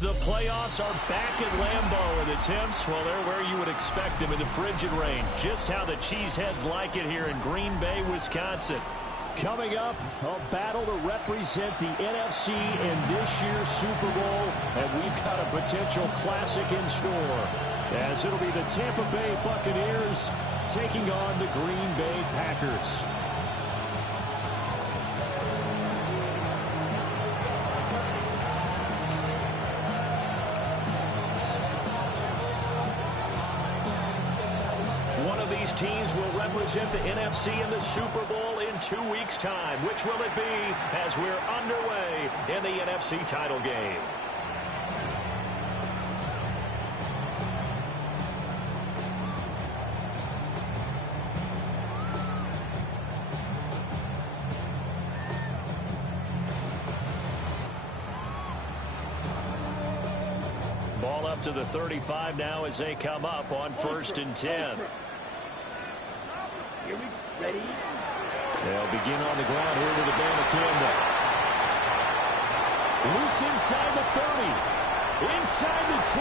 The playoffs are back at Lambeau, and the temps, well, they're where you would expect them in the frigid rain. Just how the Cheeseheads like it here in Green Bay, Wisconsin. Coming up, a battle to represent the NFC in this year's Super Bowl, and we've got a potential classic in store, as it'll be the Tampa Bay Buccaneers taking on the Green Bay Packers. These teams will represent the NFC in the Super Bowl in 2 weeks' time. Which will it be as we're underway in the NFC title game? Ball up to the 35 now as they come up on 1st and 10. Ready? They'll begin on the ground here with Abanikanda. Loose inside the 30. Inside the 10.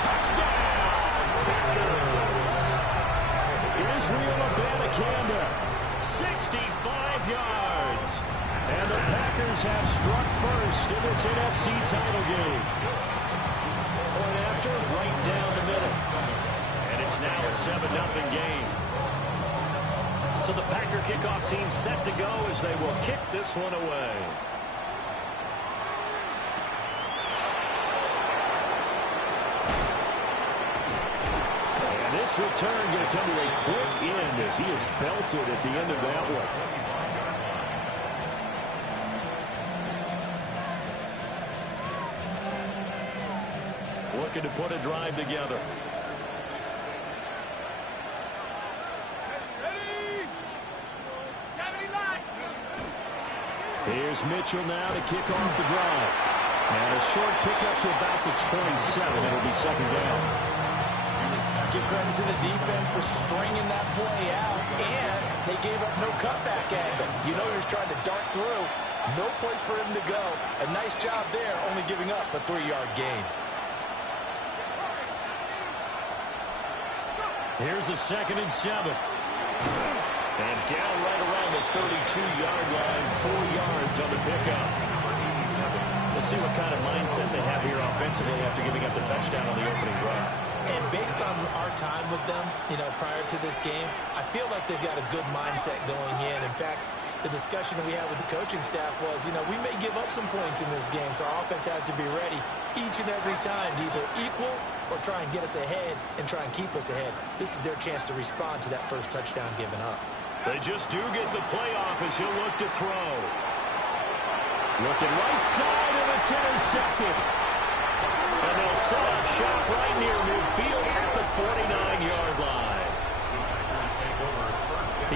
Touchdown! Packers! Israel Abanikanda. 65 yards. And the Packers have struck first in this NFC title game. Point after, right down the middle. And it's now a 7-0 game. So the Packer kickoff team set to go as they will kick this one away. And this return going to come to a quick end as he is belted at the end of that one. Looking to put a drive together. Here's Mitchell now to kick off the drive. And a short pickup to about the 27. It'll be second down. Give credit to the defense for stringing that play out, and they gave up no cutback angle. You know he was trying to dart through. No place for him to go. A nice job there, only giving up a 3-yard gain. Here's a 2nd and 7. And down right around the 32-yard line, 4 yards on the pickup. Let's see what kind of mindset they have here offensively after giving up the touchdown on the opening drive. And based on our time with them, prior to this game, I feel like they've got a good mindset going in. In fact, the discussion that we had with the coaching staff was, we may give up some points in this game, so our offense has to be ready each and every time to either equal or try and get us ahead and try and keep us ahead. This is their chance to respond to that first touchdown given up. They just do get the playoff as he'll look to throw. Looking right side, and it's intercepted. And they'll set up shop right near midfield at the 49-yard line.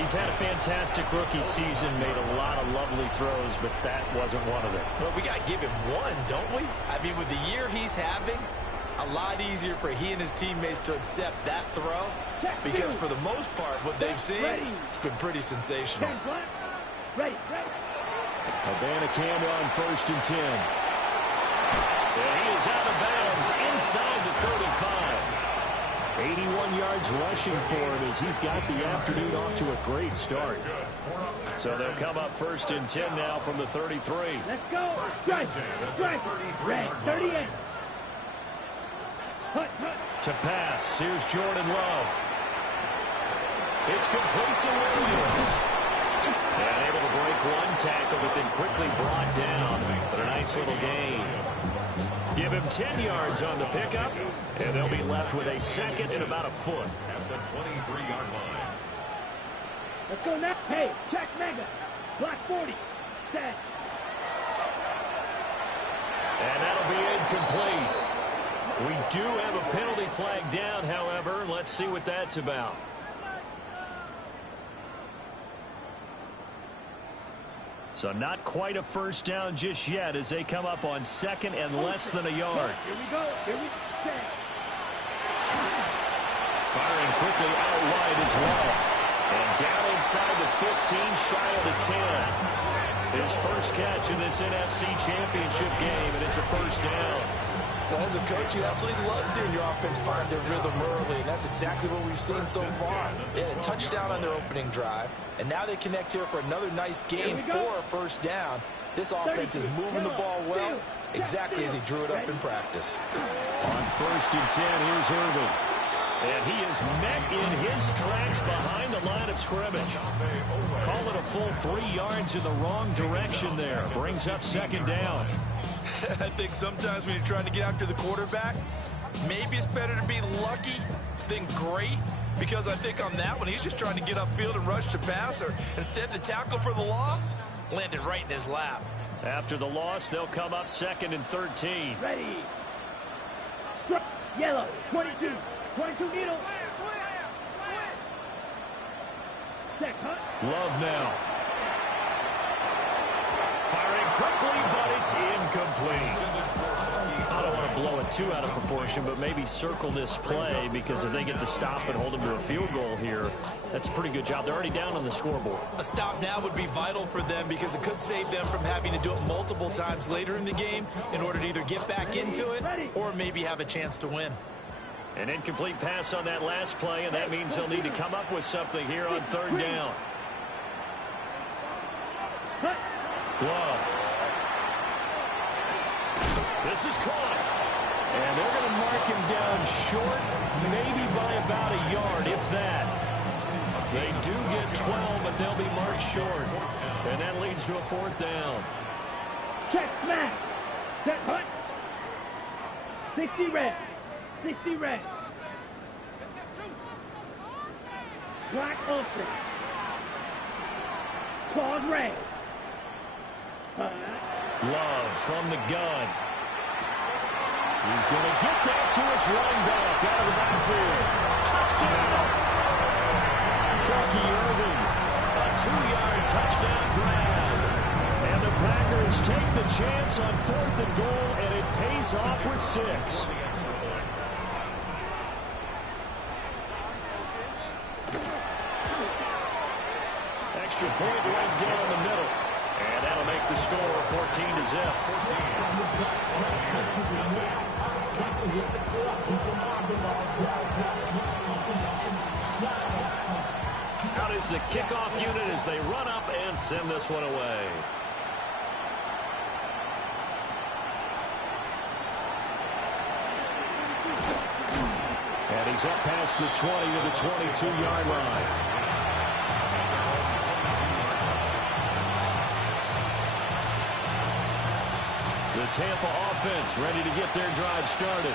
He's had a fantastic rookie season, made a lot of lovely throws, but that wasn't one of them. Well, we got to give him one, don't we? I mean, with the year he's having, a lot easier for he and his teammates to accept that throw, because for the most part, what they've seen, it's been pretty sensational. Ready. Abanikanda on 1st and 10. And he is out of bounds inside the 35. 81 yards rushing for him as he's got the afternoon off to a great start. So they'll come up 1st and 10 now from the 33. Let's go. Strike. Red. 38. To pass, here's Jordan Love. It's complete to Williams. And able to break one tackle, but then quickly brought down. But a nice little gain. Give him 10 yards on the pickup, and they'll be left with a 2nd and about a foot. At the 23-yard line. Let's go now. Hey, check mega. Block 40. Set. And that'll be incomplete. We do have a penalty flag down, however. Let's see what that's about. So not quite a first down just yet as they come up on 2nd and less than a yard. Here we go. Set. Firing quickly out wide as well. And down inside the 15, shy of the 10. His first catch in this NFC Championship game, and it's a first down. Well, as a coach, you absolutely love seeing your offense find their rhythm early, and that's exactly what we've seen so far. They had a touchdown on their opening drive, and now they connect here for another nice game for a first down. This offense is moving the ball well, exactly as he drew it up in practice. On 1st and 10, here's Irvin. And he is met in his tracks behind the line of scrimmage. Call it a full 3 yards in the wrong direction there. Brings up 2nd down. I think sometimes when you're trying to get after the quarterback, maybe it's better to be lucky than great. Because I think on that one, he's just trying to get upfield and rush the passer. Instead, the tackle for the loss landed right in his lap. After the loss, they'll come up 2nd and 13. Ready. Yellow, 22. 22 needle. Check, hunt. Love now. Firing quickly, but it's incomplete. I don't want to blow it too out of proportion, but maybe circle this play, because if they get the stop and hold them to a field goal here, that's a pretty good job. They're already down on the scoreboard. A stop now would be vital for them, because it could save them from having to do it multiple times later in the game in order to either get back into it or maybe have a chance to win. An incomplete pass on that last play, and that means they'll need to come up with something here on 3rd down. Love. This is caught. And they're going to mark him down short, maybe by about a yard, if that. They do get 12, but they'll be marked short. And that leads to a 4th down. Check, smash. Check, hunt. 60 red. 60 red. Black ultra. Claws red. Love from the gun. He's going to get that to his running back out of the backfield. Touchdown! Bucky Irving. A 2-yard touchdown grab. And the Packers take the chance on 4th and goal, and it pays off with 6. Extra point right down the middle. And that'll make the score 14-0. Out is the kickoff unit as they run up and send this one away. And he's up past the 20 to the 22-yard line. The Tampa offense ready to get their drive started.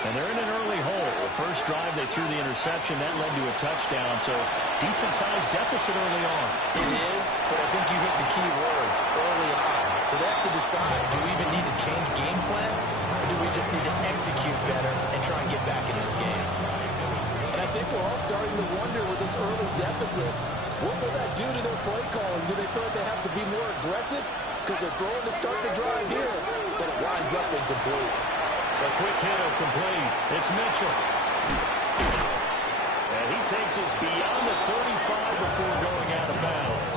And they're in an early hole. First drive, they threw the interception. That led to a touchdown, so decent-sized deficit early on. It is, but I think you hit the key words, early on. So they have to decide, do we even need to change game plan, or do we just need to execute better and try and get back in this game? And I think we're all starting to wonder with this early deficit, what will that do to their play calling? Do they feel like they have to be more aggressive? Because they're throwing to start the drive here, but it winds up incomplete. A quick hit complete. It's Mitchell. And he takes us beyond the 35 before going out of bounds.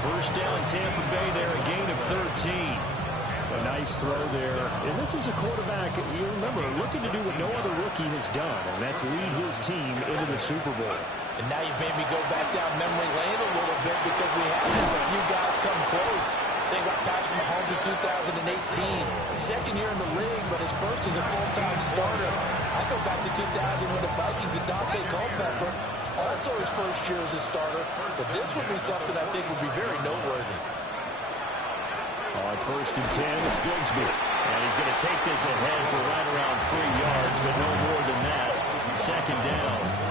First down, Tampa Bay there, a gain of 13. A nice throw there. And this is a quarterback, you remember, looking to do what no other rookie has done, and that's lead his team into the Super Bowl. And now you've made me go back down memory lane a little bit, because we have had a few guys come close. Think about Patrick Mahomes in 2018. Second year in the league, but his first as a full-time starter. I go back to 2000 with the Vikings and Dante Culpepper. Also his first year as a starter. But this would be something I think would be very noteworthy. On 1st and 10, it's Bigsby. And he's going to take this ahead for right around 3 yards, but no more than that. 2nd down.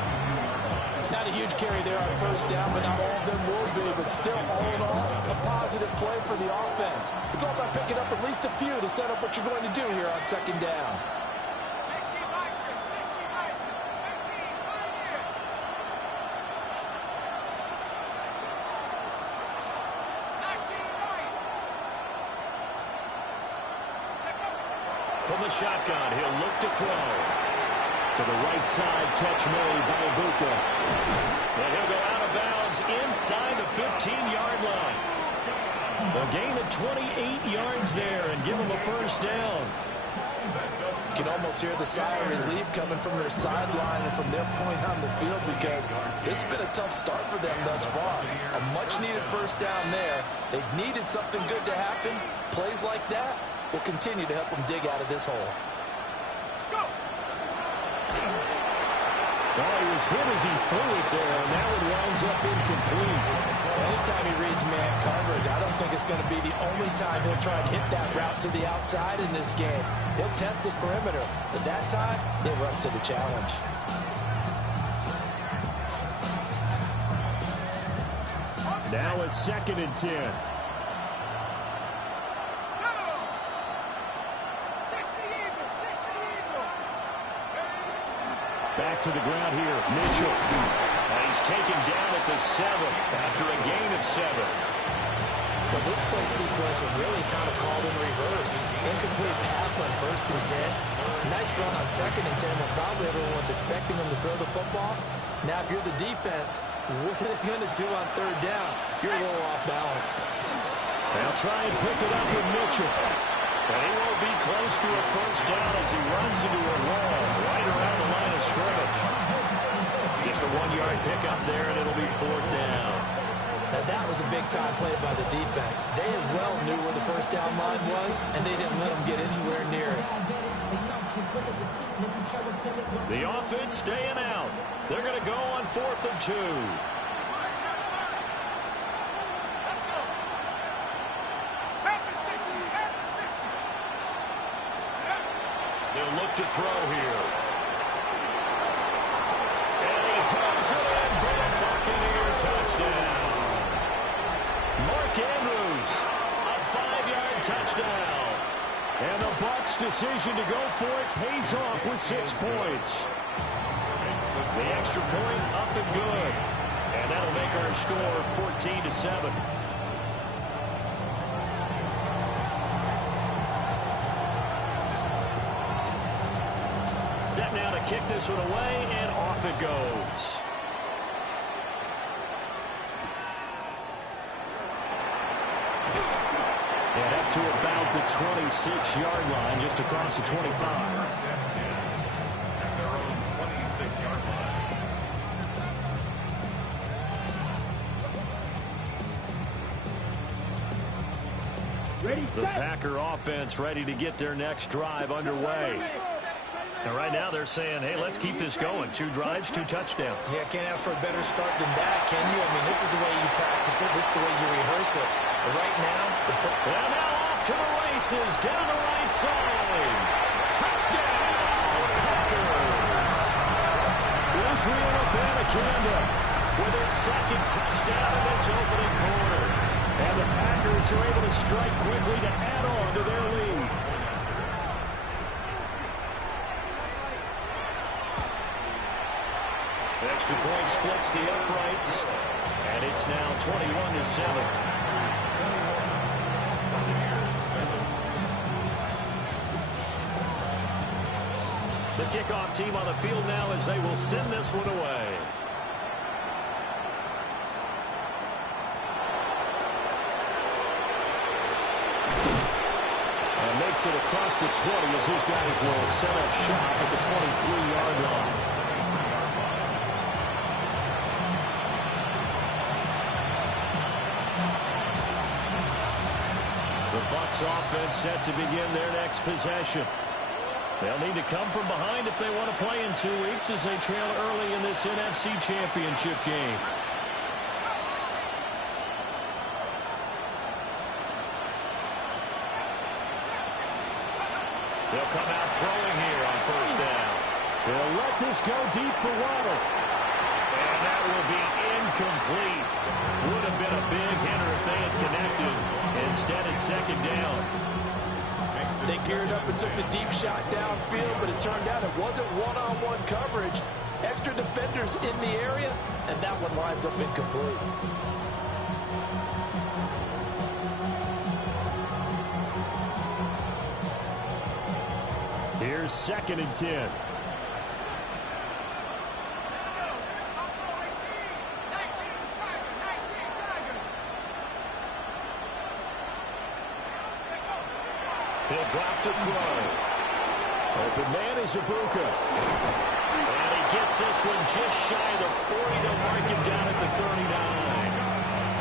Not a huge carry there on 1st down, but not all of them will be. But still, all in all, a positive play for the offense. It's all about picking up at least a few to set up what you're going to do here on 2nd down. From the shotgun, he'll look to throw. To the right side, catch made by Ibuka. And he'll go out of bounds inside the 15-yard line. A gain of 28 yards there and give them a first down. You can almost hear the sigh of relief coming from their sideline and from their point on the field because this has been a tough start for them thus far. A much-needed first down there. They needed something good to happen. Plays like that will continue to help them dig out of this hole. Well, he was hit as he threw it there, and that one winds up incomplete. Anytime he reads man coverage, I don't think it's going to be the only time he'll try and hit that route to the outside in this game. He'll test the perimeter, but that time, they were up to the challenge. Now a 2nd and 10. Back to the ground here, Mitchell. He's taken down at the 7 after a gain of 7. Well, this play sequence was really kind of called in reverse. Incomplete pass on 1st and 10. Nice run on 2nd and 10 when probably everyone was expecting him to throw the football. Now, if you're the defense, what are they going to do on 3rd down? You're a little off balance. They'll try and pick it up with Mitchell. But he won't be close to a first down as he runs into a wall right around the line of scrimmage. Just a 1-yard pickup there, and it'll be 4th down. Now, that was a big-time play by the defense. They as well knew where the first down line was, and they didn't let them get anywhere near it. The offense staying out. They're going to go on 4th and 2. They'll look to throw here. And he hooks it in for the Buccaneer touchdown. Mark Andrews, a 5-yard touchdown. And the Bucs' decision to go for it pays off with 6 points. The extra point up and good. And that'll make our score 14-7. Set now to kick this one away, and off it goes. And up to about the 26-yard line, just across the 25. The Packer offense ready to get their next drive underway. And right now they're saying, hey, let's keep this going. 2 drives, 2 touchdowns. Yeah, can't ask for a better start than that, can you? I mean, this is the way you practice it. This is the way you rehearse it. But right now, and now off to the races, down the right side. Touchdown, Packers. Israel Abanikanda With his 2nd touchdown in this opening quarter. And the Packers are able to strike quickly to add on to their lead. Extra point splits the uprights, and it's now 21-7. The kickoff team on the field now as they will send this one away. And makes it across the 20 as his guys will set up shop at the 23-yard line. The Bucs offense set to begin their next possession. They'll need to come from behind if they want to play in 2 weeks as they trail early in this NFC Championship game. They'll come out throwing here on 1st down. They'll let this go deep for Waddle. And that will be incomplete. Would have been a big hitter if they had connected. Instead, it's 2nd down. They geared up and took the deep shot downfield, but it turned out it wasn't one-on-one coverage. Extra defenders in the area, and that one lines up incomplete. Here's 2nd and 10. He'll drop to throw. Open man is Ibuka. And he gets this one just shy of the 40 to mark him down at the 39.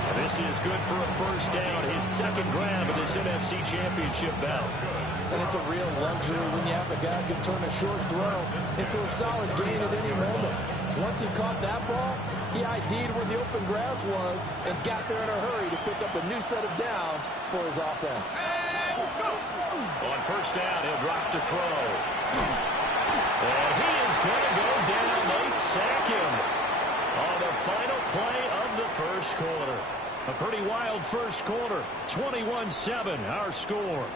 And this is good for a first down, his second grab of this NFC Championship bout. And it's a real luxury when you have a guy who can turn a short throw into a solid gain at any moment. Once he caught that ball, he ID'd where the open grass was and got there in a hurry to pick up a new set of downs for his offense. On first down, he'll drop to throw. And he is going to go down. They sack him on the final play of the first quarter. A pretty wild first quarter. 21-7, our score.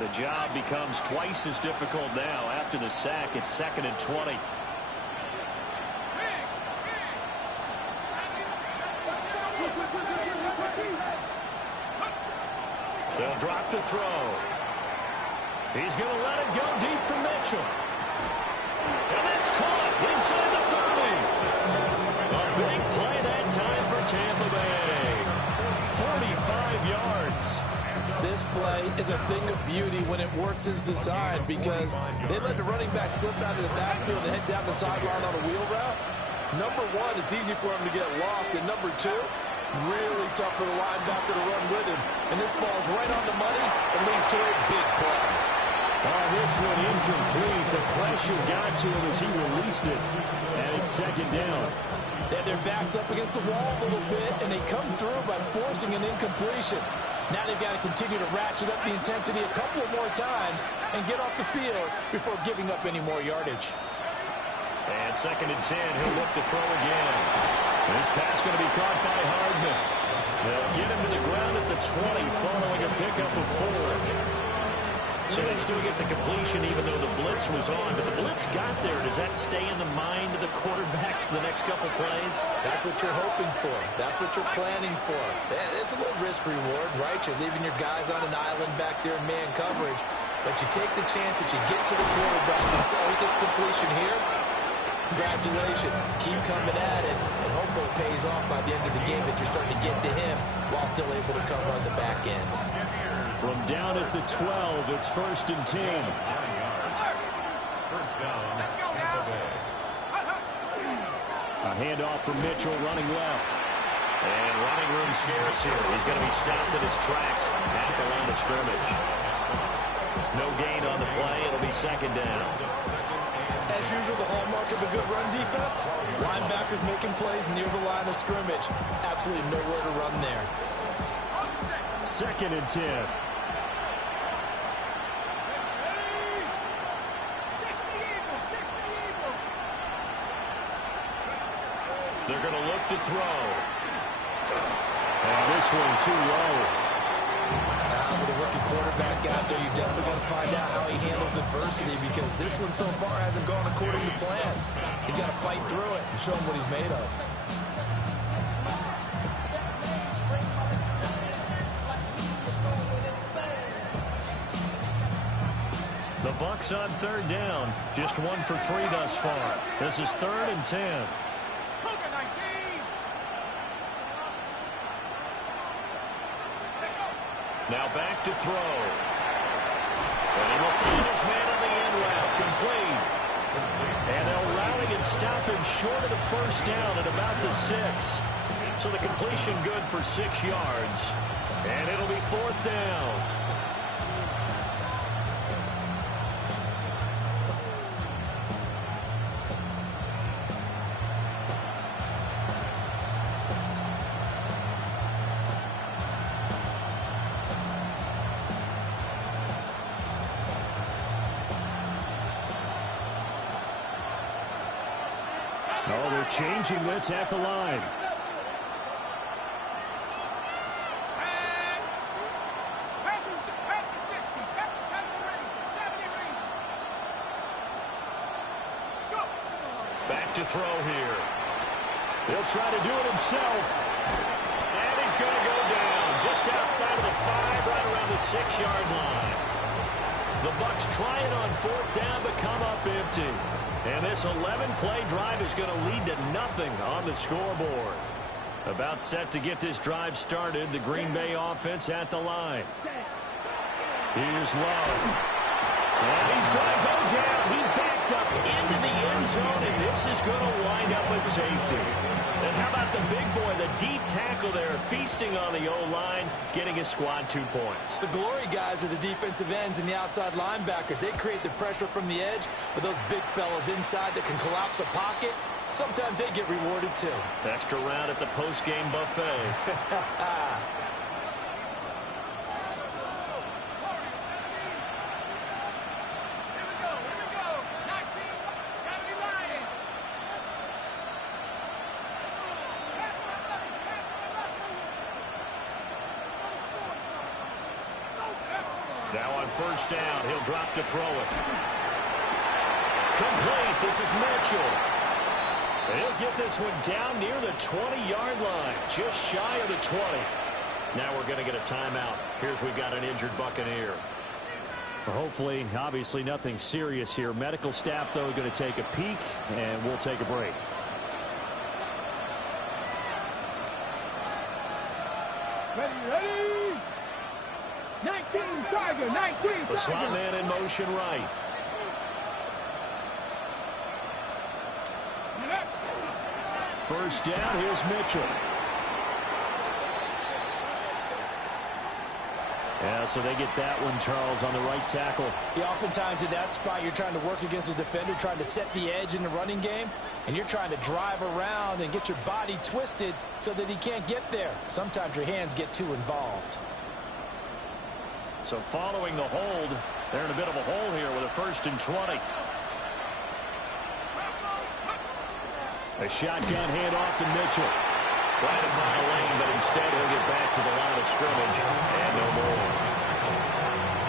The job becomes twice as difficult now after the sack. It's 2nd and 20. They'll drop to throw. He's going to let it go deep for Mitchell. And that's caught inside the 30. A big play that time for Tampa Bay. 45 yards. This play is a thing of beauty when it works as designed because they let the running back slip out of the backfield and head down the sideline on a wheel route. Number one, it's easy for him to get lost. And number two, really tough for the linebacker to run with him. And this ball's right on the money and leads to a big play. Oh, this one incomplete. The pressure got to him as he released it. And it's 2nd down. They have their backs up against the wall a little bit, and they come through by forcing an incompletion. Now they've got to continue to ratchet up the intensity a couple of more times and get off the field before giving up any more yardage. And 2nd and 10, he'll look to throw again. This pass going to be caught by Hardman. They'll get him to the ground at the 20 following a pickup of 4. So they still get the completion even though the blitz was on. But the blitz got there. Does that stay in the mind of the quarterback the next couple plays? That's what you're hoping for. That's what you're planning for. It's a little risk-reward, right? You're leaving your guys on an island back there in man coverage. But you take the chance that you get to the quarterback and say, oh, he gets completion here. Congratulations. Keep coming at it, and hopefully it pays off by the end of the game that you're starting to get to him while still able to cover on the back end. From down at the 12, it's 1st and 10. First down, Tampa Bay. A handoff from Mitchell running left. And running room scarce here. He's going to be stopped in his tracks at the line of scrimmage. No gain on the play. It'll be 2nd down. As usual, the hallmark of a good run defense, linebackers making plays near the line of scrimmage. Absolutely nowhere to run there. 2nd and 10. They're going to look to throw. And this one too low. With a rookie quarterback out there, you're definitely going to find out how he handles adversity because this one so far hasn't gone according to plan. He's got to fight through it and show him what he's made of. The Bucs on 3rd down. Just 1 for 3 thus far. This is 3rd and 10. Now back to throw. And he will find his man on the end route. Complete. And they'll rally and stop him short of the first down at about the 6. So the completion good for 6 yards. And it'll be 4th down. Oh, they're changing this at the line. Back to throw here. He'll try to do it himself. And he's going to go down just outside of the 5, right around the 6-yard line. The Bucs trying on 4th down but come up empty. And this 11-play drive is going to lead to nothing on the scoreboard. About set to get this drive started. The Green Bay offense at the line. Here's Love. And he's going to go down. He backed up into the end zone, and this is going to wind up a safety. And how about the big boy, the D tackle there, feasting on the O-line, getting his squad 2 points. The glory guys are the defensive ends and the outside linebackers. They create the pressure from the edge, but those big fellas inside that can collapse a pocket, sometimes they get rewarded too. Extra round at the post-game buffet. Now on 1st down, he'll drop to throw it. Complete. This is Mitchell. And he'll get this one down near the 20-yard line, just shy of the 20. Now we're going to get a timeout. Here's we've got an injured Buccaneer. Well, hopefully, obviously, nothing serious here. Medical staff, though, going to take a peek, and we'll take a break. Ready? 19 Tiger, 19 The slot man in motion right. First down, here's Mitchell. Yeah, so they get that one, Charles, on the right tackle. Yeah, oftentimes in that spot, you're trying to work against a defender, trying to set the edge in the running game, and you're trying to drive around and get your body twisted so that he can't get there. Sometimes your hands get too involved. So following the hold, they're in a bit of a hole here with a 1st and 20. A shotgun handoff to Mitchell. Trying to find a lane, but instead he'll get back to the line of scrimmage and no more.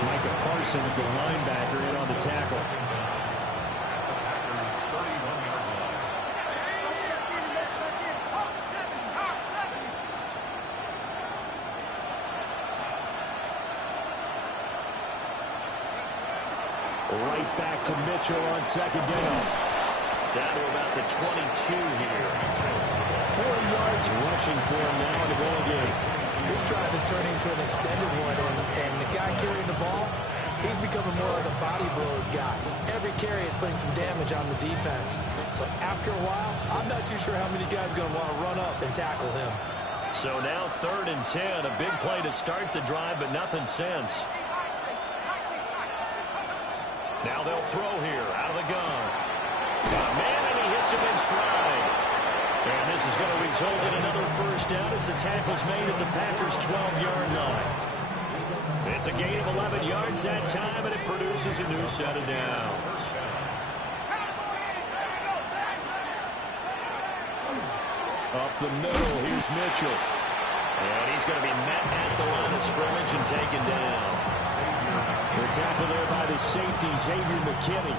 Micah Parsons, the linebacker, in on the tackle. Right back to Mitchell on 2nd down. Down to about the 22 here. 40 yards rushing for him now in the ball game. This drive is turning into an extended one, and the guy carrying the ball, he's becoming more like a body blows guy. Every carry is putting some damage on the defense. So after a while, I'm not too sure how many guys are going to want to run up and tackle him. So now 3rd and 10, a big play to start the drive, but nothing since. Now they'll throw here out of the gun. Got a man, and he hits him in stride. And this is going to result in another 1st down as the tackle's made at the Packers' 12-yard line. It's a gain of 11 yards that time, and it produces a new set of downs. Up the middle, here's Mitchell. And he's going to be met at the line of scrimmage and taken down. The tackle there by the safety, Xavier McKinney.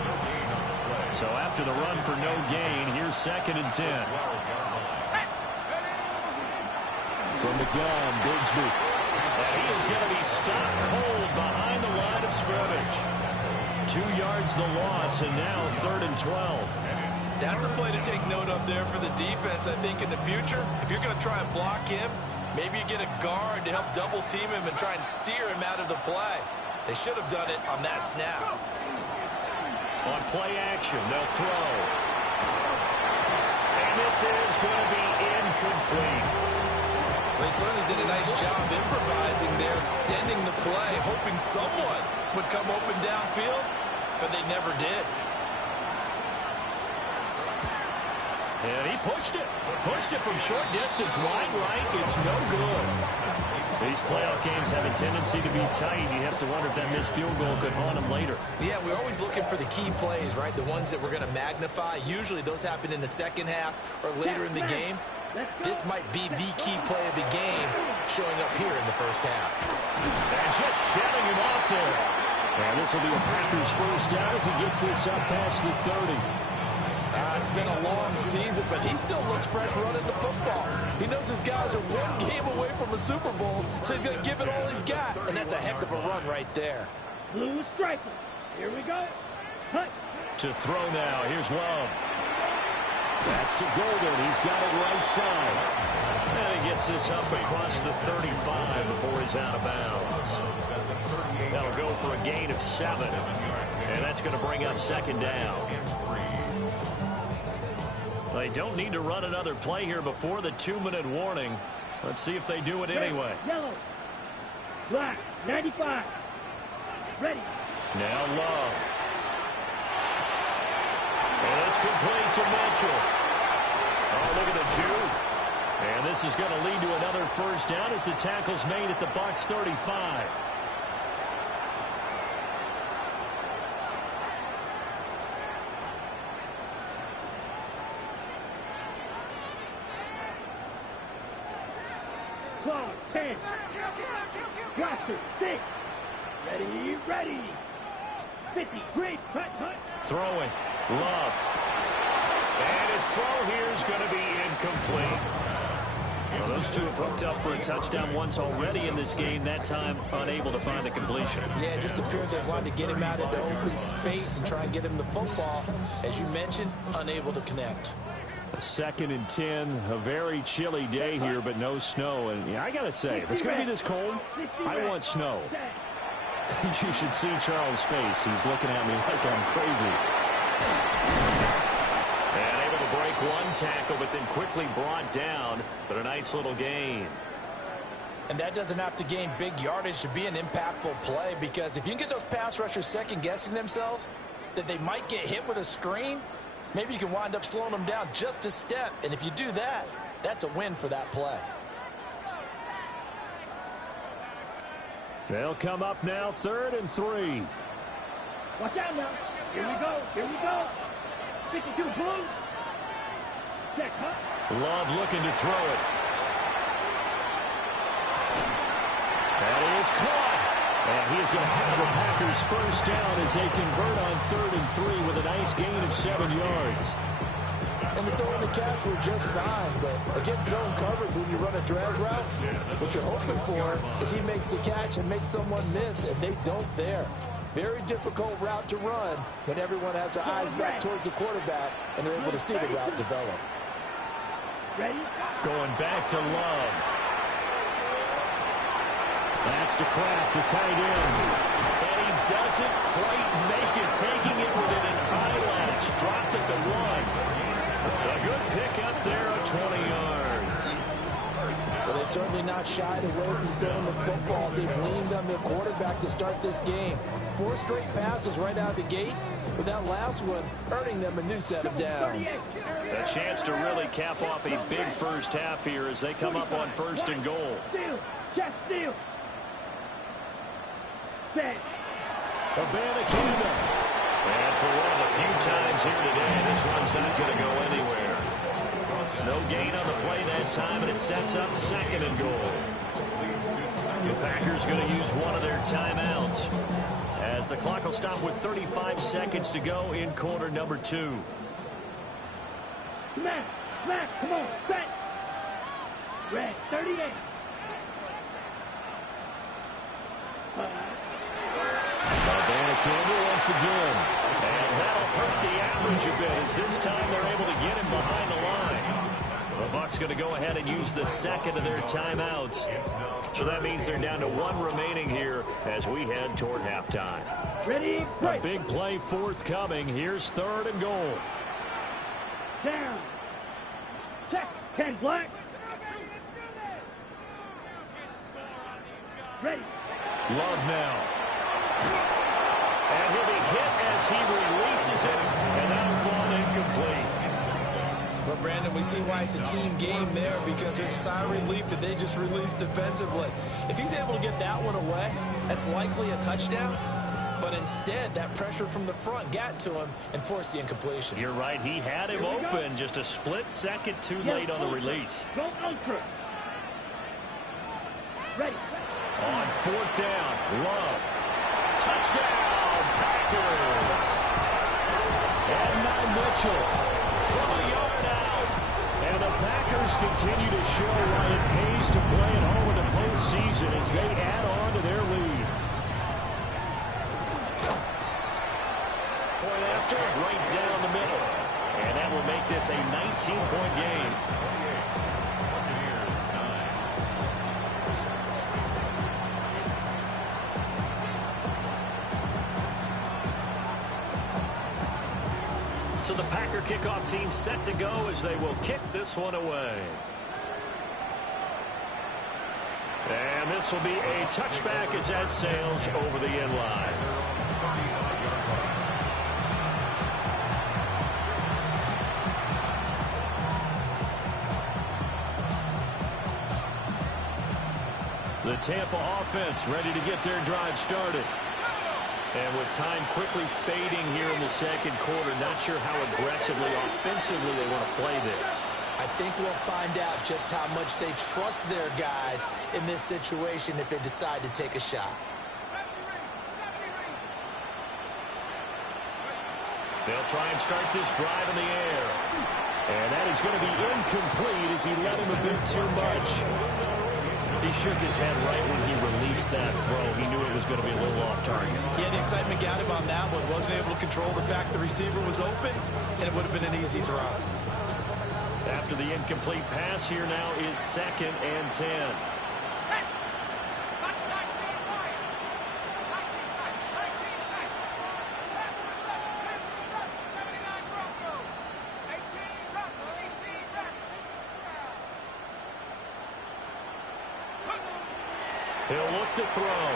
So after the run for no gain, here's 2nd and 10. From the gun, Bigsby. And he is going to be stopped cold behind the line of scrimmage. 2 yards the loss, and now 3rd and 12. That's a play to take note of there for the defense, I think, in the future. If you're going to try and block him, maybe you get a guard to help double team him and try and steer him out of the play. They should have done it on that snap. On play action, they'll throw. And this is going to be incomplete. They certainly did a nice job improvising there, extending the play, hoping someone would come open downfield, but they never did. And he pushed it. Pushed it from short distance, wide right. It's no good. These playoff games have a tendency to be tight. You have to wonder if that missed field goal could haunt them later. Yeah, we're always looking for the key plays, right? The ones that we're going to magnify. Usually those happen in the second half or later in the game. This might be the key play of the game showing up here in the first half. And just shoving him off there. And this will be a Packers first down as he gets this up past the 30. It's been a long season, but he still looks fresh running the football. He knows his guys are one game away from a Super Bowl, so he's going to give it all he's got. And that's a heck of a run right there. Blue striker. Here we go. Cut. To throw now. Here's Love. That's to Golden. He's got it right side. And he gets this up across the 35 before he's out of bounds. That'll go for a gain of 7. And that's going to bring up second down. They don't need to run another play here before the 2-minute warning. Let's see if they do it anyway. Yellow. Black. 95. Ready. Now Love. And it's complete to Mitchell. Oh, look at the juke. And this is going to lead to another first down as the tackle's made at the Bucs 35. Clock 10. Blaster 6. Ready, ready. 50. Great. Cut. Throwing. Love. And his throw here is going to be incomplete. Well, those two have hooked up for a touchdown once already in this game, that time unable to find the completion. Yeah, it just appeared they wanted to get him out into open space and try and get him the football. As you mentioned, unable to connect. A 2nd and 10, a very chilly day here, but no snow. And yeah, I got to say, if it's going to be this cold, I want snow. You should see Charles' face. He's looking at me like I'm crazy. And able to break one tackle, but then quickly brought down. But a nice little gain. And that doesn't have to gain big yardage to be an impactful play, because if you can get those pass rushers second-guessing themselves that they might get hit with a screen, maybe you can wind up slowing them down just a step. And if you do that, that's a win for that play. They'll come up now, 3rd and 3. Watch out now. Here we go. 52 blue. Check, huh? Love looking to throw it. That is caught. And he's going to have the Packers first down as they convert on 3rd and 3 with a nice gain of 7 yards. And the throw and the catch were just fine, but against zone coverage, when you run a drag route, what you're hoping for is he makes the catch and makes someone miss, and they don't there. Very difficult route to run when everyone has their eyes back towards the quarterback and they're able to see the route develop. Ready? Going back to Love. That's to Kraft, the tight end. And he doesn't quite make it, taking it within an eyelash. Dropped at the 1. A good pick up there of 20 yards. But they've certainly not shied away from throwing the football. They've leaned on their quarterback to start this game. 4 straight passes right out of the gate, with that last one earning them a new set of downs. A chance to really cap off a big first half here as they come up on 1st and goal. Steal. Check steal. Set. Abanikanda. And for one of the few times here today, this one's not going to go anywhere. No gain on the play that time, and it sets up 2nd and goal. The Packers going to use one of their timeouts as the clock will stop with 35 seconds to go in quarter number 2. Smack, come on, set. Red, 38. Abanikanda once again. And that'll hurt the average a bit as this time they're able to get him behind the line. The Bucs going to go ahead and use the 2nd of their timeouts. So that means they're down to 1 remaining here as we head toward halftime. Ready, a big play forthcoming. Here's 3rd and goal. Down. Check. 10 black. Ready. Love now. And he'll be hit as he releases it, and that'll fall incomplete. But, Brandon, we see why it's a team game there, because there's a sigh of relief that they just released defensively. If he's able to get that one away, that's likely a touchdown. But instead, that pressure from the front got to him and forced the incompletion. You're right. He had him open. Just a split second too late on the release. Go ultra. Ready. On 4th down, Love. Touchdown, Packers. And now Mitchell. From a yard out. And the Packers continue to show why it pays to play at home in the postseason as they add on to their lead. going after? Right down the middle. And that will make this a 19-point game. So the Packer kickoff team set to go as they will kick this one away. And this will be a touchback as that sails over the end line. The Tampa offense ready to get their drive started. And with time quickly fading here in the second quarter, not sure how aggressively, offensively they want to play this. I think we'll find out just how much they trust their guys in this situation if they decide to take a shot. They'll try and start this drive in the air. And that is going to be incomplete as he let him a bit too much. He shook his head right when he released that throw. He knew it was going to be a little off target. Yeah, the excitement got him on that one. Wasn't able to control the fact the receiver was open, and it would have been an easy throw. After the incomplete pass, here now is 2nd and 10. He'll look to throw.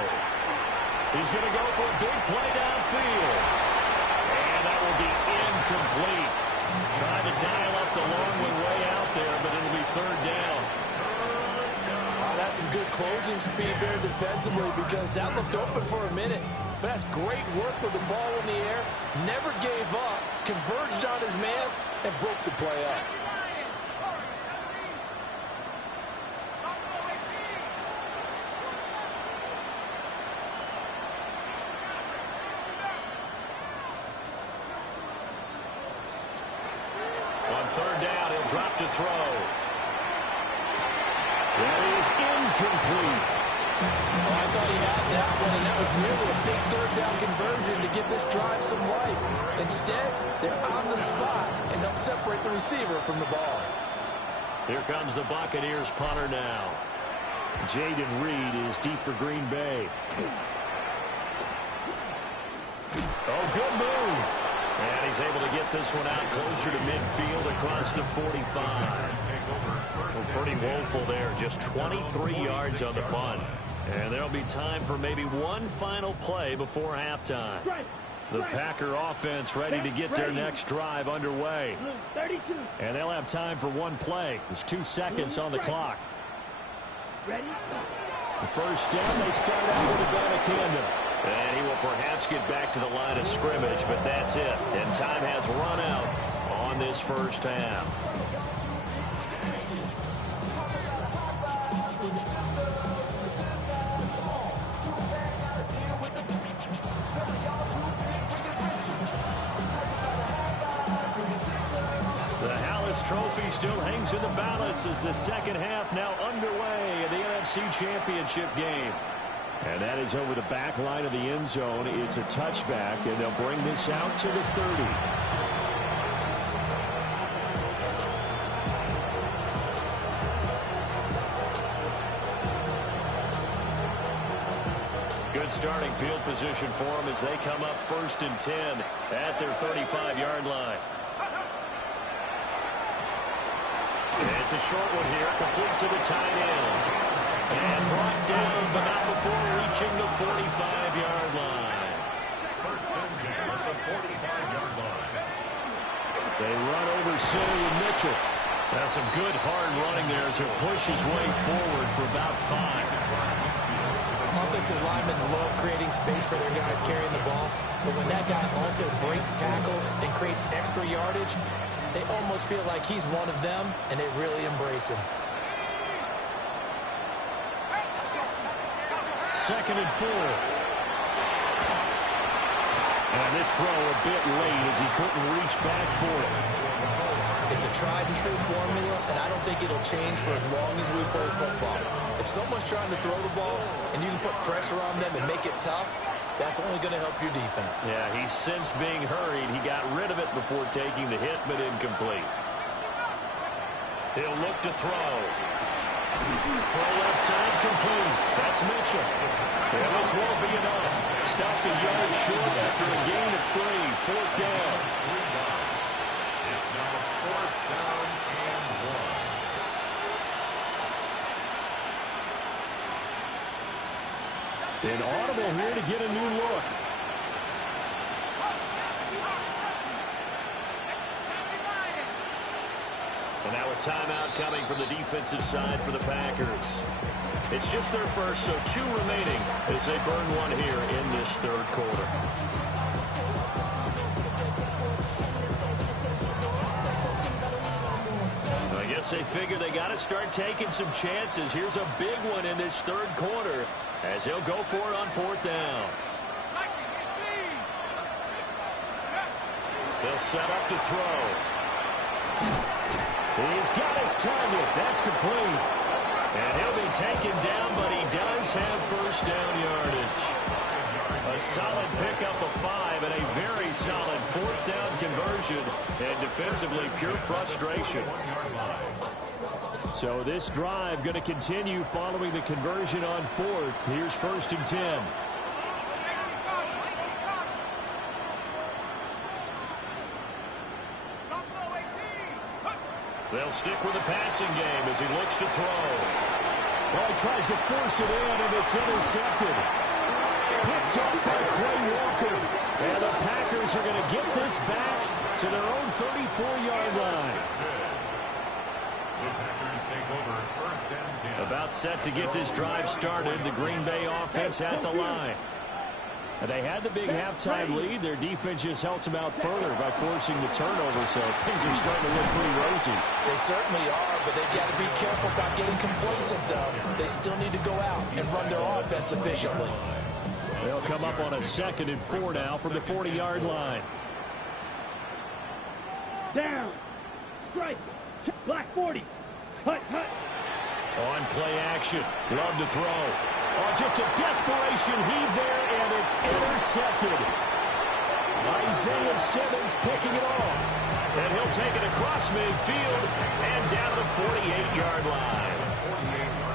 He's going to go for a big play downfield. And that will be incomplete. Trying to dial up the long one way out there, but it'll be 3rd down. Oh, that's some good closing speed there defensively because that looked open for a minute. But that's great work with the ball in the air. Never gave up, converged on his man, and broke the play up. On 3rd down, he'll drop to throw. That is incomplete. Oh, I thought he had that one, and that was really a big 3rd down conversion to give this drive some life. Instead, they're on the spot and help separate the receiver from the ball. Here comes the Buccaneers punter now. Jaden Reed is deep for Green Bay. Oh, good move. And he's able to get this one out closer to midfield across the 45. Well, pretty woeful there. Just 23 yards on the punt. And there'll be time for maybe one final play before halftime. The Packer offense ready to get their next drive underway. And they'll have time for one play. There's 2 seconds on the clock. The first down, they start out with a Banacanda. And he will perhaps get back to the line of scrimmage, but that's it. And time has run out on this first half. The Hallis Trophy still hangs in the balance as the second half now underway in the NFC Championship game. And that is over the back line of the end zone. It's a touchback, and they'll bring this out to the 30. Good starting field position for them as they come up 1st and 10 at their 35-yard line. It's a short one here, complete to the tight end. And brought down, but not before reaching the 45-yard line. 1st and 10 at the 45-yard line. They run over center with Mitchell. That's some good hard running there as he'll push his way forward for about 5. Offensive linemen love creating space for their guys carrying the ball, but when that guy also breaks tackles and creates extra yardage, they almost feel like he's one of them, and they really embrace him. 2nd and 4. And this throw a bit late as he couldn't reach back for it. It's a tried and true formula, and I don't think it'll change for as long as we play football. If someone's trying to throw the ball and you can put pressure on them and make it tough, That's only going to help your defense. Yeah, he's since being hurried. He got rid of it before taking the hit, but incomplete. He'll look to throw. Throw left side, complete. That's Mitchell. And this won't be enough. Stop the yard short after a gain of 3. 4th down. It's now 4th down and 1. An audible here to get a new look. And now a timeout coming from the defensive side for the Packers. It's just their first, so 2 remaining as they burn 1 here in this 3rd quarter. I guess they figure they got to start taking some chances. Here's a big one in this 3rd quarter as he'll go for it on 4th down. They'll set up to throw. He's got his target. That's complete. And he'll be taken down, but he does have 1st down yardage. A solid pickup of 5 and a very solid 4th down conversion. And defensively, pure frustration. So this drive going to continue following the conversion on 4th. Here's 1st and 10. They'll stick with the passing game as he looks to throw. Well, he tries to force it in, and it's intercepted. Picked up by Quay Walker. And the Packers are going to get this back to their own 34-yard line. The Packers take over 1st and 10. About set to get this drive started. The Green Bay offense at the line. And they had the big halftime lead. Their defense just helped them out further by forcing the turnover, so things are starting to look pretty rosy. They certainly are, but they've got to be careful about getting complacent, though. They still need to go out and run their offense efficiently. They'll come up on a 2nd and 4 now from the 40-yard line. Down. Strike. Black 40. Hut, hut. On play action. Love to throw. Oh, just a desperation heave there, and it's intercepted. Isaiah Simmons picking it off. And he'll take it across midfield and down to the 48-yard line.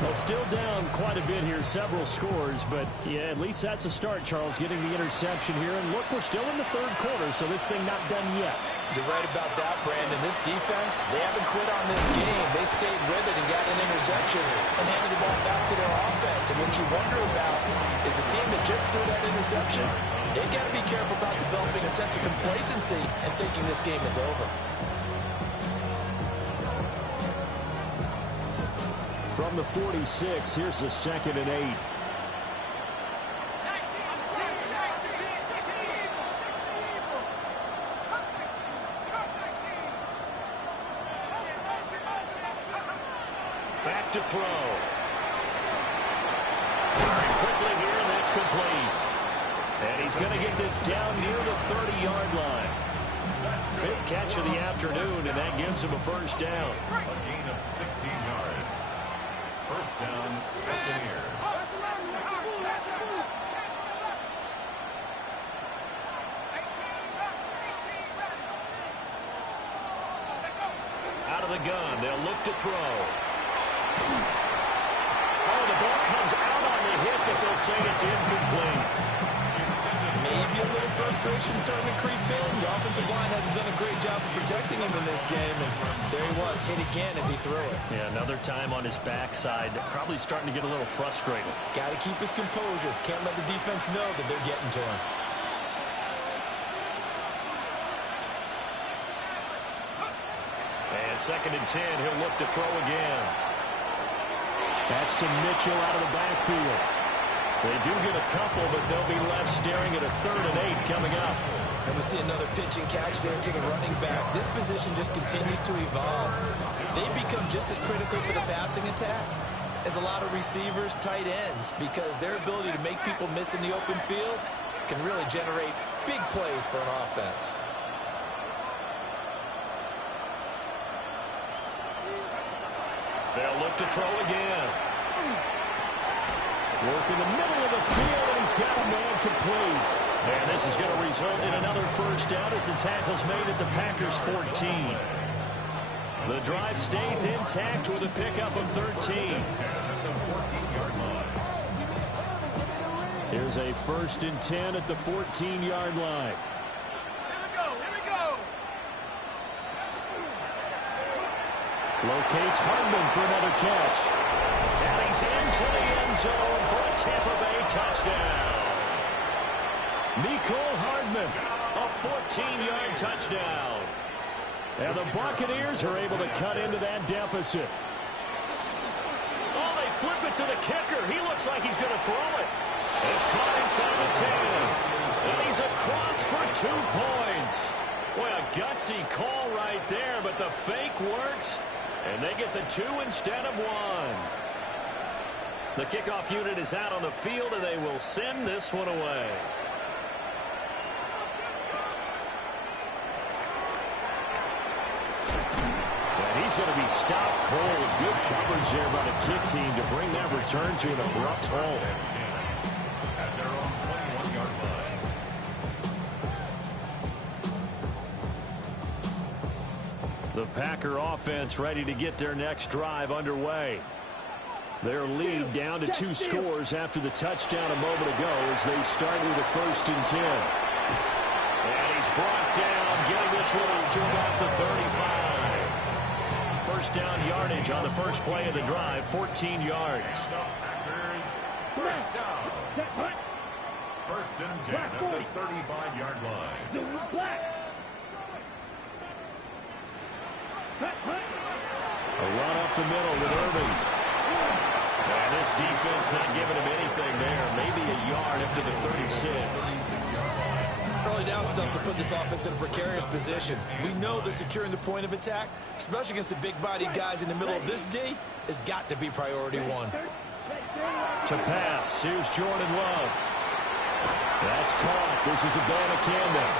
Well, still down quite a bit here, several scores, but yeah, at least that's a start, Charles, getting the interception here. And look, we're still in the 3rd quarter, so this thing not done yet. You're right about that, Brandon. This defense, they haven't quit on this game. They stayed with it and got an interception and handed the ball back to their offense. And what you wonder about is the team that just threw that interception, they've got to be careful about developing a sense of complacency and thinking this game is over. From the 46, here's the 2nd and 8. Back to throw. Very quickly here, and that's complete. And he's going to get this down near the 30-yard line. 5th catch of the afternoon, and that gives him a 1st down. A gain of 16 yards. 1st down, Buccaneers. Out of the gun, they'll look to throw. Oh, the ball comes out on the hit, but they'll say it's incomplete. Maybe a little frustration starting to creep in. The offensive line hasn't done a great job of protecting him in this game, and there he was, hit again as he threw it. Yeah, another time on his backside, probably starting to get a little frustrated. Got to keep his composure. Can't let the defense know that they're getting to him. And 2nd and 10, he'll look to throw again. That's to Mitchell out of the backfield. They do get a couple, but they'll be left staring at a 3rd and 8 coming up. And we see another pitch and catch there to the running back. This position just continues to evolve. They become just as critical to the passing attack as a lot of receivers, tight ends, because their ability to make people miss in the open field can really generate big plays for an offense. They'll look to throw again. Working the middle of the field, and he's got a man complete. And this is going to result in another first down as the tackle's made at the Packers' 14. The drive stays intact with a pickup of 13. Here's a 1st and 10 at the 14-yard line. Locates Hardman for another catch. And he's into the end zone for a Tampa Bay touchdown. Mecole Hardman, a 14-yard touchdown. And the Buccaneers are able to cut into that deficit. Oh, they flip it to the kicker. He looks like he's going to throw it. It's caught inside the 10. And he's across for 2 points. Boy, a gutsy call right there, but the fake works. And they get the 2 instead of 1. The kickoff unit is out on the field, and they will send this one away. And he's going to be stopped cold. Good coverage there by the kick team to bring that return to an abrupt halt. At their own 21-yard line. The Packer offense ready to get their next drive underway. Their lead down to 2 scores after the touchdown a moment ago as they start with a 1st and 10. And he's brought down, getting this one up to about the 35. First down yardage on the first play of the drive, 14 yards. Packers, first down. 1st and 10 at the 35-yard line. A run up the middle with Irving. And this defense not giving him anything there. Maybe a yard up to the 36. Early down stuff to put this offense in a precarious position. We know that securing the point of attack, especially against the big-bodied guys in the middle of this D, has got to be priority 1. To pass, here's Jordan Love. That's caught. This is a Banna Campbell.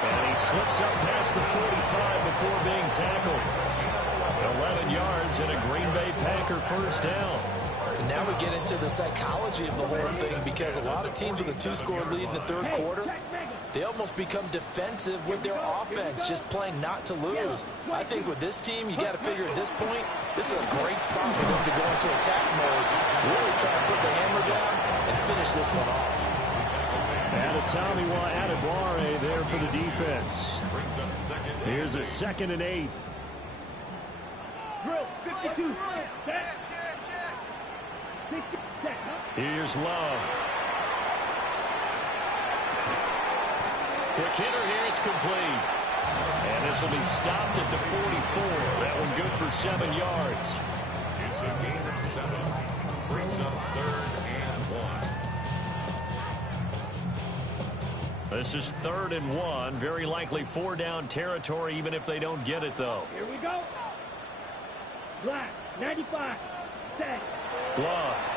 And he slips up past the 45 before being tackled. 11 yards and a Green Bay Packer first down. And now we get into the psychology of the whole thing, because a lot of teams with a 2-score lead in the 3rd quarter, they almost become defensive with their offense, just playing not to lose. I think with this team, you got to figure at this point, this is a great spot for them to go into attack mode, really try to put the hammer down and finish this one off. And a Tommy Adebawore there for the defense. Here's a 2nd and 8. Drill, 52. Here's Love. Quick hitter here, it's complete. And this will be stopped at the 44. That one good for 7 yards. It's a gain of 7. Brings up 3rd and 1. This is 3rd and 1. Very likely 4-down territory, even if they don't get it, though. Here we go. Black, 95. Set. Love.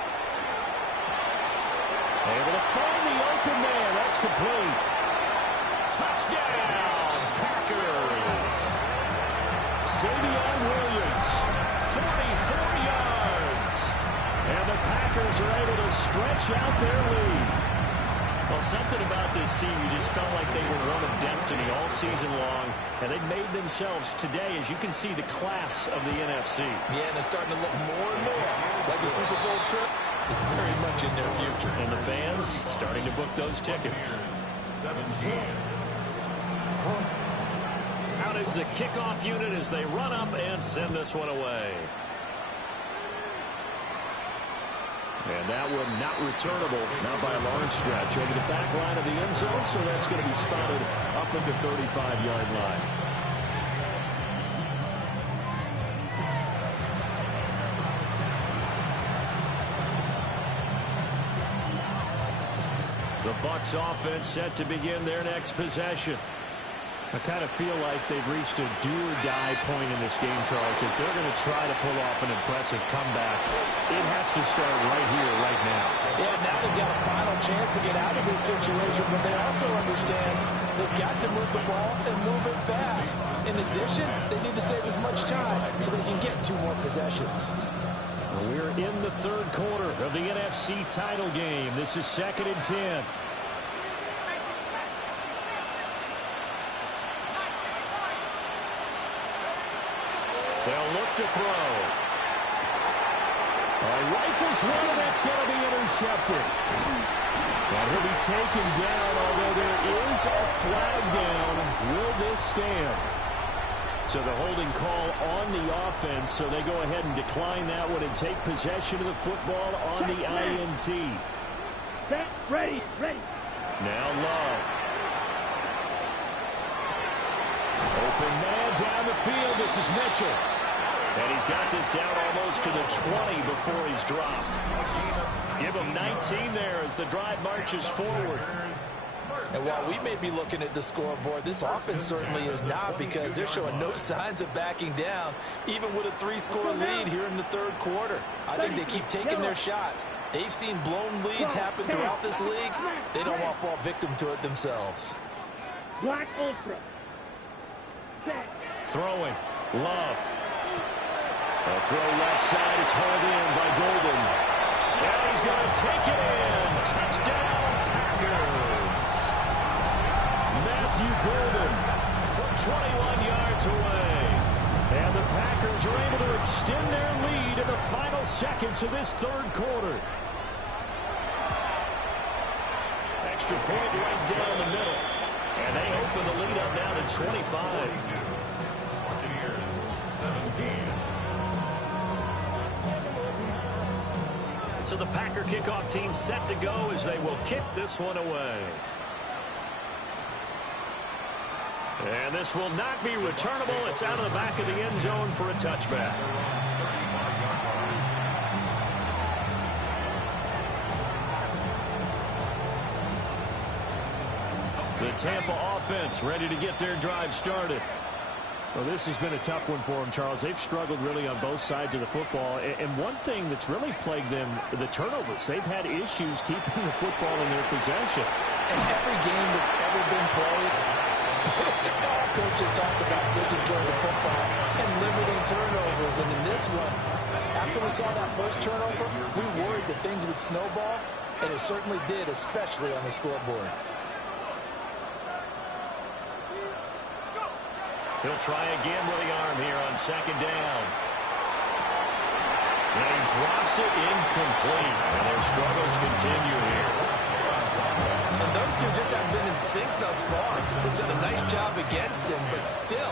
Able to find the open man. That's complete. Touchdown, Packers. Savion Williams, 44 yards. And the Packers are able to stretch out their lead. Well, something about this team, you just felt like they were one of destiny all season long, and they made themselves today, as you can see, the class of the NFC. Yeah, and it's starting to look more and more like the Super Bowl trip is very much in their future. And the fans starting to book those tickets. 17. Out is the kickoff unit as they run up and send this one away. And that one not returnable, not by a large stretch, over the back line of the end zone, so that's going to be spotted up at the 35-yard line. The Bucs offense set to begin their next possession. I kind of feel like they've reached a do-or-die point in this game, Charles. If they're going to try to pull off an impressive comeback, it has to start right here, right now. Yeah, now they've got a final chance to get out of this situation, but they also understand they've got to move the ball and move it fast. In addition, they need to save as much time so they can get 2 more possessions. We're in the third quarter of the NFC title game. This is 2nd and 10. They'll look to throw. Rifles one, and that's going to be intercepted. And he'll be taken down, although there is a flag down. Will this stand? So the holding call on the offense, so they go ahead and decline that one and take possession of the football on the INT. Set, ready. Now Love. Open man down the field. This is Mitchell. And he's got this down almost to the 20 before he's dropped. Give him 19 there as the drive marches forward. And while we may be looking at the scoreboard, this offense certainly is not, because they're showing no signs of backing down, even with a 3-score lead here in the third quarter. I think they keep taking their shots. They've seen blown leads happen throughout this league. They don't want to fall victim to it themselves. Black Ultra. Set. Throwing. Love. A throw left side. It's hauled in by Golden. And he's going to take it in. Touchdown, Packers. Matthew Golden from 21 yards away. And the Packers are able to extend their lead in the final seconds of this third quarter. Extra point right down the middle. And they open the lead up now to 25. Buccaneers, 17. So the Packer kickoff team set to go as they will kick this one away. And this will not be returnable. It's out of the back of the end zone for a touchback. The Tampa offense ready to get their drive started. Well, this has been a tough one for them, Charles. They've struggled really on both sides of the football. And one thing that's really plagued them, the turnovers. They've had issues keeping the football in their possession. In every game that's ever been played, all coaches talk about taking care of the football and limiting turnovers. And in this one, after we saw that first turnover, we worried that things would snowball, and it certainly did, especially on the scoreboard. He'll try again with the arm here on 2nd down. And he drops it incomplete. And their struggles continue here. And those two just haven't been in sync thus far. They've done a nice job against him, but still,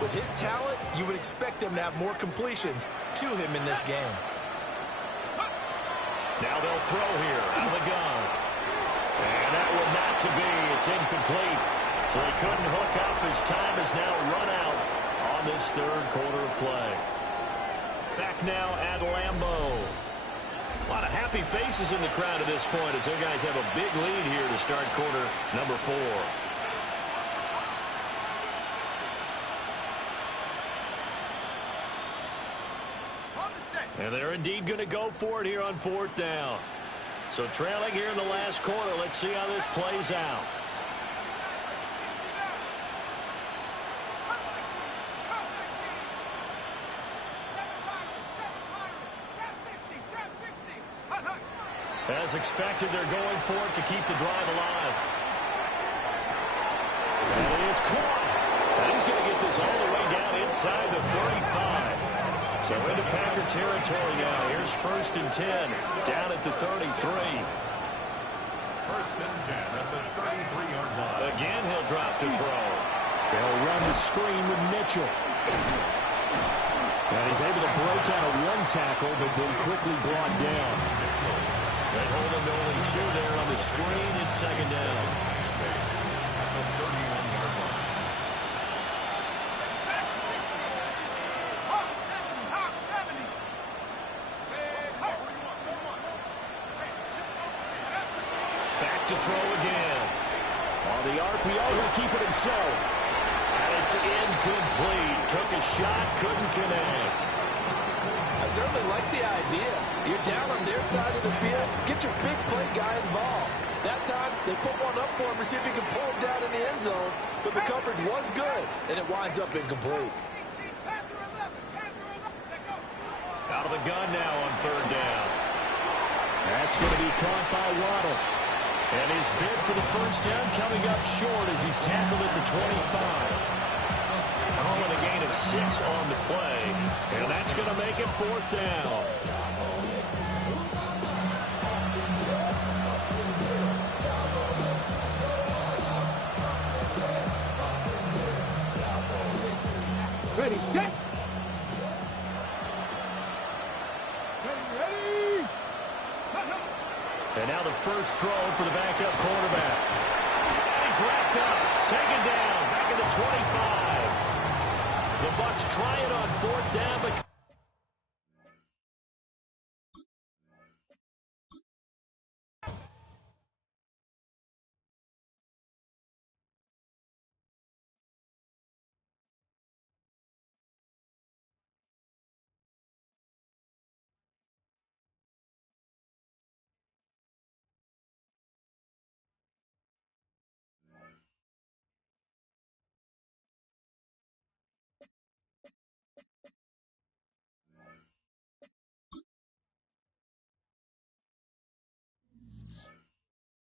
with his talent, you would expect them to have more completions to him in this game. Now they'll throw here out of the gun. And that one not to be. It's incomplete. So he couldn't hook up. His time is now run out on this third quarter of play. Back now at Lambeau. A lot of happy faces in the crowd at this point as their guys have a big lead here to start quarter number 4. And they're indeed going to go for it here on 4th down. So trailing here in the last quarter. Let's see how this plays out. As expected, they're going for it to keep the drive alive. And it is caught. And he's going to get this all the way down inside the 35. So into Packer territory now. Here's 1st and 10 down at the 33. 1st and 10 at the 33-yard line. Again, he'll drop to throw. They'll run the screen with Mitchell. And he's able to break out of one tackle, but then quickly brought down. They hold him to only 2 there on the screen. It's 2nd down. At the 31-yard line. Back to throw again. On the RPO, he'll keep it himself. And it's incomplete. Took a shot, couldn't connect. I certainly like the idea. You're down on their side of the field. Get your big play guy involved. That time, they put one up for him to see if he can pull him down in the end zone. But the coverage was good, and it winds up incomplete. Out of the gun now on third down. That's going to be caught by Waddle. And his bid for the first down coming up short as he's tackled at the 25. Calling a gain of 6 on the play. And that's going to make it fourth down. Ready, set. Ready. And now the first throw for the backup quarterback. And he's wrapped up. Taken down. Back at the 25. The Bucs try it on fourth down, but